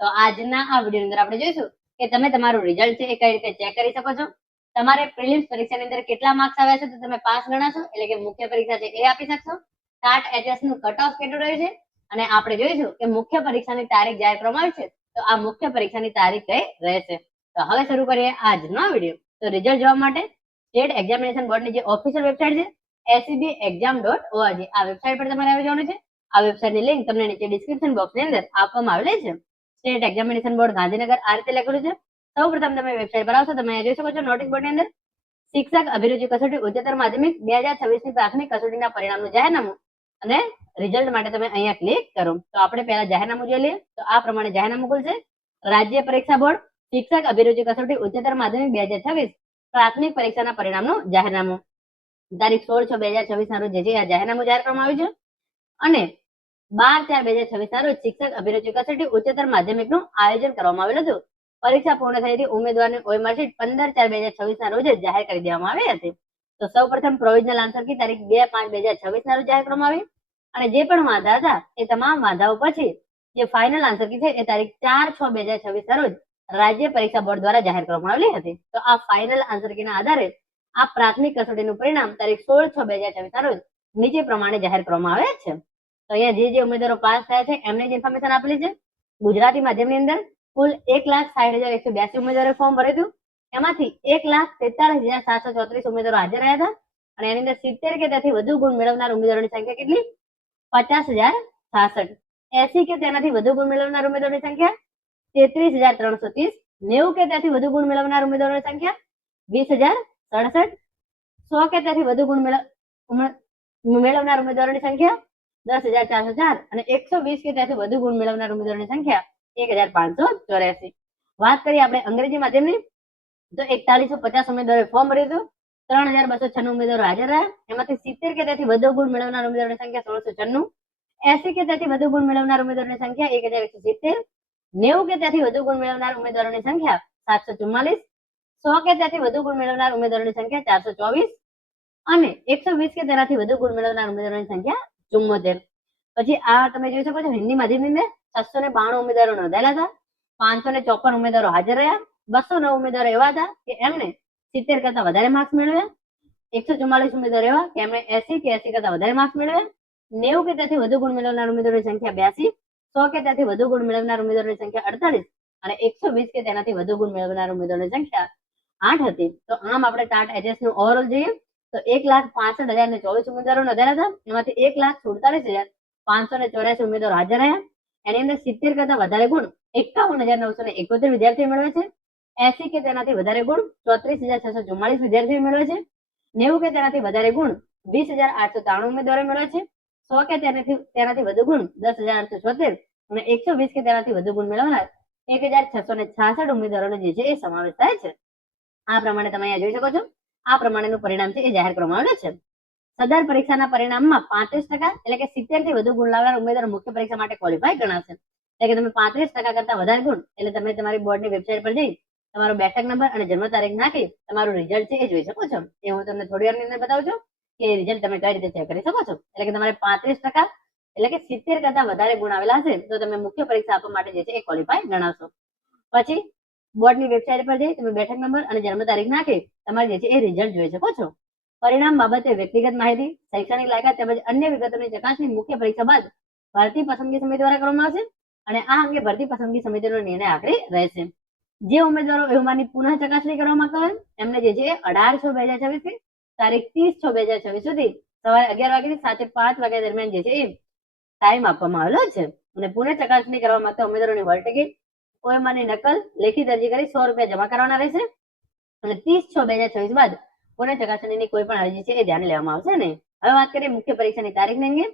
તો આજના આ વિડીયો અંદર આપણે જોઈશું કે તમે તમારું રિઝલ્ટ છે એ કઈ રીતે ચેક કરી શકો છો. તમારે પ્રિલિમ્સ પરીક્ષાની અંદર કેટલા માર્ક્સ આવ્યા છે તો તમે પાસ ગણાશો, એટલે કે મુખ્ય પરીક્ષા છે એ આપી શકશો. ટાટ એચએસ નું કટ ઓફ કેટલું રહ્યું છે અને આપણે જોઈશું કે મુખ્ય પરીક્ષાની તારીખ જાહેર કરવામાં આવી છે તો આ મુખ્ય પરીક્ષાની તારીખ કઈ રહેશે. તો હવે શરૂ કરીએ આજનો વિડીયો. તો રિઝલ્ટ જોવા માટે સ્ટેટ એક્ઝામિનેશન બોર્ડની જે ઓફિશિયલ વેબસાઇટ છે SEBexam.org આ વેબસાઇટ પર તમારે આવી જવાનું છે. આ વેબસાઇટની લિંક તમને નીચે ડિસ્ક્રિપ્શન બોક્સની અંદર આપવામાં આવેલી છે. સ્ટેટ એક્ઝામિનેશન બોર્ડ ગાંધીનગર આ રીતે લખેલું છે. સૌપ્રથમ તમે વેબસાઇટ પર આવશો, તમે જોઈ શકો છો નોટિસ બોર્ડની અંદર શિક્ષક અભિરુચિ કસોટી ઉચ્ચતર માધ્યમિક 2026 ની પ્રાથમિક કસોટીના પરિણામનું જાહેરનામું અને રિઝલ્ટ માટે તમે અહીંયા ક્લિક કરો. તો આપણે પહેલા જાહેરનામું જોઈ લઈએ. તો આ પ્રમાણે જાહેરનામું ખુલશે. રાજ્ય પરીક્ષા બોર્ડ શિક્ષક અભિરુચિ કસોટી ઉચ્ચતર માધ્યમિક 2026 પ્રાથમિક પરીક્ષાના પરિણામનું જાહેરનામું તારીખ 16/6/2026 ના રોજ જે આ જાહેરનામું જાહેર કરવામાં આવ્યું છે અને 12/4/2026 ના રોજ શિક્ષક અભિરુચિ કસોટી ઉચ્ચતર માધ્યમિકનું આયોજન કરવામાં આવેલું હતું. પરીક્ષા પૂર્ણ થઈ હતી. ઉમેદવારની OMR શીટ 15/4/2026 ના રોજ જાહેર કરી દેવામાં આવી હતી. તો સૌપ્રથમ પ્રોવિઝનલ આન્સર કી તારીખ 2/5/2026 ના રોજ જાહેર કરવામાં આવી અને જે પણ વાંધા હતા એ તમામ વાંધાઓ પછી જે ફાઇનલ આન્સર કી છે એ તારીખ 4/6/2026 ના રોજ રાજ્ય પરીક્ષા બોર્ડ દ્વારા જાહેર કરવામાં આવેલી હતી. તો આ ફાઇનલ આન્સર કીના આધારે આ પ્રાથમિક કસોટીનું પરિણામ તારીખ 16/6/2026 ના રોજ નીચે પ્રમાણે જાહેર કરવામાં આવે છે. તો અહીંયા જે ઉમેદવારો પાસ થયા છે એમને જ ઇન્ફોર્મેશન આપેલી છે. ગુજરાતી માધ્યમની અંદર કુલ 1,60,182 ઉમેદવારોએ ફોર્મ ભર્યું હતું. એમાંથી 1,43,734 ઉમેદવારો હાજર રહ્યા હતા અને એની અંદર 70 કે તેથી વધુ ગુણ મેળવનાર ઉમેદવારોની સંખ્યા કેટલી? 50,066. 80 કે તેનાથી વધુ ગુણ મેળવનાર ઉમેદવારોની સંખ્યા 33,330. 90 કે તેથી વધુ ગુણ મેળવનાર ઉમેદવારોની સંખ્યા 20,067. 100 કે તેથી વધુ ગુણ મેળવનાર ઉમેદવારોની સંખ્યા 10,404 અને 120 કે તેથી વધુ ગુણ મેળવનાર ઉમેદવારોની સંખ્યા 1,584. વાત કરીએ આપણે અંગ્રેજી માધ્યમની તો 4150 ઉમેદવારોએ ફોર્મ ભર્યું હતું. 3,296 ઉમેદવારો હાજર રહ્યા. એમાંથી 70 કે તેથી વધુ ગુણ મેળવનાર ઉમેદવારોની સંખ્યા 1694. 80 કે તેથી વધુ ગુણ મેળવનાર ઉમેદવારોની સંખ્યા 1,170. 90 કે તેથી વધુ ગુણ મેળવનાર ઉમેદવારોની સંખ્યા 744. 100 કે તેથી વધુ ગુણ મેળવનાર ઉમેદવારોની સંખ્યા 424 અને 120 કે તેનાથી વધુ ગુણ મેળવનાર ઉમેદવારોની સંખ્યા 74. પછી આ તમે જોઈ શકો છો હિન્દી માધ્યમની અંદર 692 ઉમેદવારો નોંધાયેલા હતા. 554 ઉમેદવારો હાજર રહ્યા. 209 ઉમેદવારો એવા હતા કે એમને 70 કરતા વધારે માર્ક્સ મેળવ્યા. 144 ઉમેદવારો એવા કે એમણે 80 કે 80 કરતા વધારે માર્ક્સ મેળવ્યા. 90 કે તેથી વધુ ગુણ મેળવનાર ઉમેદવારોની સંખ્યા 82. 100 કે તેથી વધુ ગુણ મેળવનાર ઉમેદવારોની સંખ્યા 48 અને 120 કે તેનાથી વધુ ગુણ મેળવનાર ઉમેદવારોની સંખ્યા 8 હતી. તો આમ આપણે ટાટ એચએસ નું ઓવરઓલ જોઈએ તો 1,65,024 ઉમેદવારો નોંધાયેલા હતા. એમાંથી 1,47,584 ઉમેદવારો હાજર રહ્યા. એની અંદર 70 કરતા વધારે ગુણ 51,971 વિદ્યાર્થીઓ મેળવે છે. 80 કે તેનાથી વધારે ગુણ 34,644 વિદ્યાર્થીઓ મેળવે છે. 90 કે તેનાથી વધારે ગુણ 20,893 ઉમેદવારો મેળવે છે. 100 કે તેનાથી વધુ ગુણ 10,876 અને 120 કે તેનાથી વધુ ગુણ મેળવનાર 1,666 ઉમેદવારોનો જે છે એ સમાવેશ થાય છે. આ પ્રમાણે તમે અહીંયા જોઈ શકો છો. આ પ્રમાણેનું પરિણામ છે એ જાહેર કરવામાં આવેલું છે. સદર પરીક્ષાના પરિણામમાં 35% એટલે કે 70 થી વધુ ગુણ લાવનાર ઉમેદવાર મુખ્ય પરીક્ષા માટે ક્વોલિફાય ગણાશે. એટલે કે તમે 35% કરતા વધારે ગુણ એટલે તમે તમારી બોર્ડની વેબસાઇટ પર જઈ તમારો બેઠક નંબર અને જન્મ તારીખ નાખી તમારું રિઝલ્ટ છે એ જોઈ શકો છો. એ હું તમને થોડી વારની અંદર બતાવું છું કે રિઝલ્ટ તમે કઈ રીતે ચેક કરી શકો છો. એટલે કે તમારે 35% એટલે કે 70 કરતા વધારે ગુણ આવેલા હશે તો તમે મુખ્ય પરીક્ષા આપવા માટે જે છે એ ક્વોલિફાય ગણાશો. પછી બોર્ડની વેબસાઇટ પર જઈ તમે બેઠક નંબર અને જન્મ તારીખ નાખી તમારે જે છે એ રિઝલ્ટ જોઈ શકો છો. પરિણામ બાબતે વ્યક્તિગત માહિતી, શૈક્ષણિક લાયકાત તેમજ અન્ય વિગતોની ચકાસણી મુખ્ય પરીક્ષા બાદ ભરતી પસંદગી સમિતિ દ્વારા કરવામાં આવશે અને આ અંગે ભરતી પસંદગી સમિતિનો નિર્ણય આખરી રહેશે. જે ઉમેદવારો એમાંની પુનઃ ચકાસણી કરવા માંગતા હોય એમને જે છે 18/6/2026 થી તારીખ 30/6/2026 સુધી સવારે 11 વાગ્યાથી સાંજે 5 વાગ્યા દરમિયાન જે છે એ ટાઈમ આપવામાં આવેલો છે અને પુનઃ ચકાસણી કરવા માંગતા ઉમેદવારોની હોલ ટિકિટ OMR ની નકલ લેખિત અરજી કરી 100 રૂપિયા જમા કરવાના રહેશે અને 30/6/2026 બાદ પુનઃ ચકાસણીની કોઈ પણ અરજી છે એ ધ્યાને લેવામાં આવશે નહીં. હવે વાત કરીએ મુખ્ય પરીક્ષાની તારીખની અંગે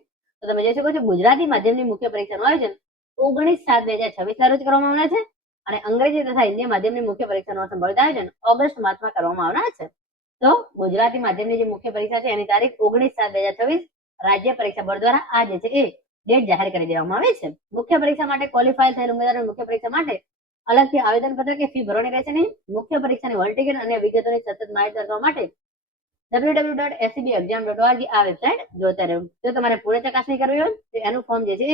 તો તમે જોઈ શકો છો ગુજરાતી માધ્યમની મુખ્ય પરીક્ષાનું આયોજન 19/7/2026 ના રોજ કરવામાં આવનાર છે અને અંગ્રેજી તથા હિન્દી માધ્યમની મુખ્ય પરીક્ષાનું સંભવિત આયોજન ઓગસ્ટ માસમાં કરવામાં આવનાર છે. તો ગુજરાતી માધ્યમની જે મુખ્ય પરીક્ષા છે એની તારીખ 19/7/2026 રાજ્ય પરીક્ષા બોર્ડ દ્વારા આ જે છે એ ડેટ જાહેર કરી દેવામાં આવી છે. મુખ્ય પરીક્ષા માટે ક્વોલિફાય થયેલ ઉમેદવારો મુખ્ય પરીક્ષા માટે અલગથી આવેદનપત્ર કે ફી ભરવાની રહેશે નહીં. મુખ્ય પરીક્ષાની હોલ ટિકિટ અને વિગતોની સતત માહિતી મેળવવા માટે www.sebexam.org આ વેબસાઇટ જોતા રહેવું. જો તમારે પૂર્ણ ચકાસણી કરવી હોય તો એનું ફોર્મ જે છે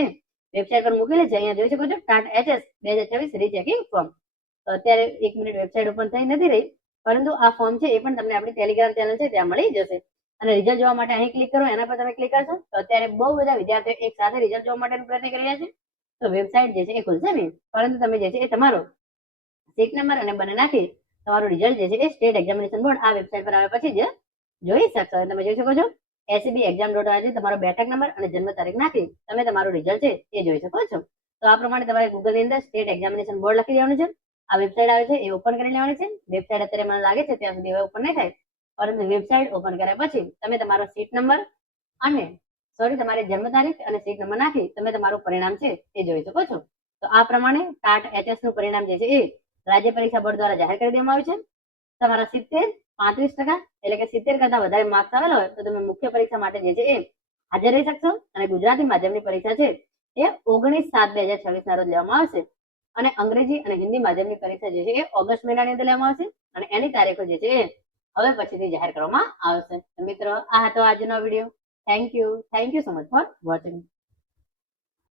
વેબસાઇટ પર મૂકેલી છે. અહીંયા જોઈ શકો છો ટાટ HS 2024 રીચેકિંગ ફોર્મ. તો અત્યારે 1 મિનિટ વેબસાઇટ ઓપન થઈ નથી રહી, પરંતુ આ ફોર્મ છે એ પણ તમને આપણી ટેલિગ્રામ ચેનલ છે ત્યાં મળી જશે. અને રિઝલ્ટ જોવા માટે અહીં ક્લિક કરો, એના પર તમે ક્લિક કરશો તો અત્યારે બહુ બધા વિદ્યાર્થીઓ એક સાથે રિઝલ્ટ જોવા માટેનો પ્રયત્ન કરી રહ્યા છે. તો વેબસાઇટ જે છે એ ખુલશે નહીં, પરંતુ તમે જે છે એ તમારો સીટ નંબર અને બંને નાખી તમારું રિઝલ્ટ જે છે એ સ્ટેટ એક્ઝામિનેશન બોર્ડ આ વેબસાઇટ પર આવ્યા પછી જ જોઈ શકશો. તમે જોઈ શકો છો SEBexam.org તમારો બેઠક નંબર અને જન્મ તારીખ નાખી તમે તમારું રિઝલ્ટ છે એ જોઈ શકો છો. તો આ પ્રમાણે તમારે ગૂગલ ની અંદર સ્ટેટ એક્ઝામિનેશન બોર્ડ લખી દેવાનું છે. આ વેબસાઇટ આવે છે એ ઓપન કરી લેવાની છે. વેબસાઇટ અત્યારે મને લાગે છે ત્યાં સુધી હવે ઓપન નહીં થાય, પરંતુ વેબસાઇટ ઓપન કર્યા પછી તમે તમારો સીટ નંબર અને તમારી જન્મ તારીખ અને સીટ નંબર નાખી તમે તમારું પરિણામ છે એ જોઈ શકો છો. તો આ પ્રમાણે ટાટ HS નું પરિણામ જે છે એ રાજ્ય પરીક્ષા બોર્ડ દ્વારા જાહેર કરી દેવામાં આવ્યું છે. તમારા 70, 35% એટલે કે 70 કરતા વધારે માર્ક્સ આવેલા હોય તો તમે મુખ્ય પરીક્ષા માટે જે છે એ હાજર રહી શકશો. અને ગુજરાતી માધ્યમની પરીક્ષા છે એ 19/7/2026 ના રોજ લેવામાં આવશે. અને અંગ્રેજી અને હિન્દી માધ્યમની પરીક્ષા જે છે એ ઓગસ્ટ મહિનાની અંદર લેવામાં આવશે. અને એની તારીખો જે છે એ હવે પછીથી જાહેર કરવામાં આવશે. મિત્રો, આ હતો આજનો video. Thank you so much for watching.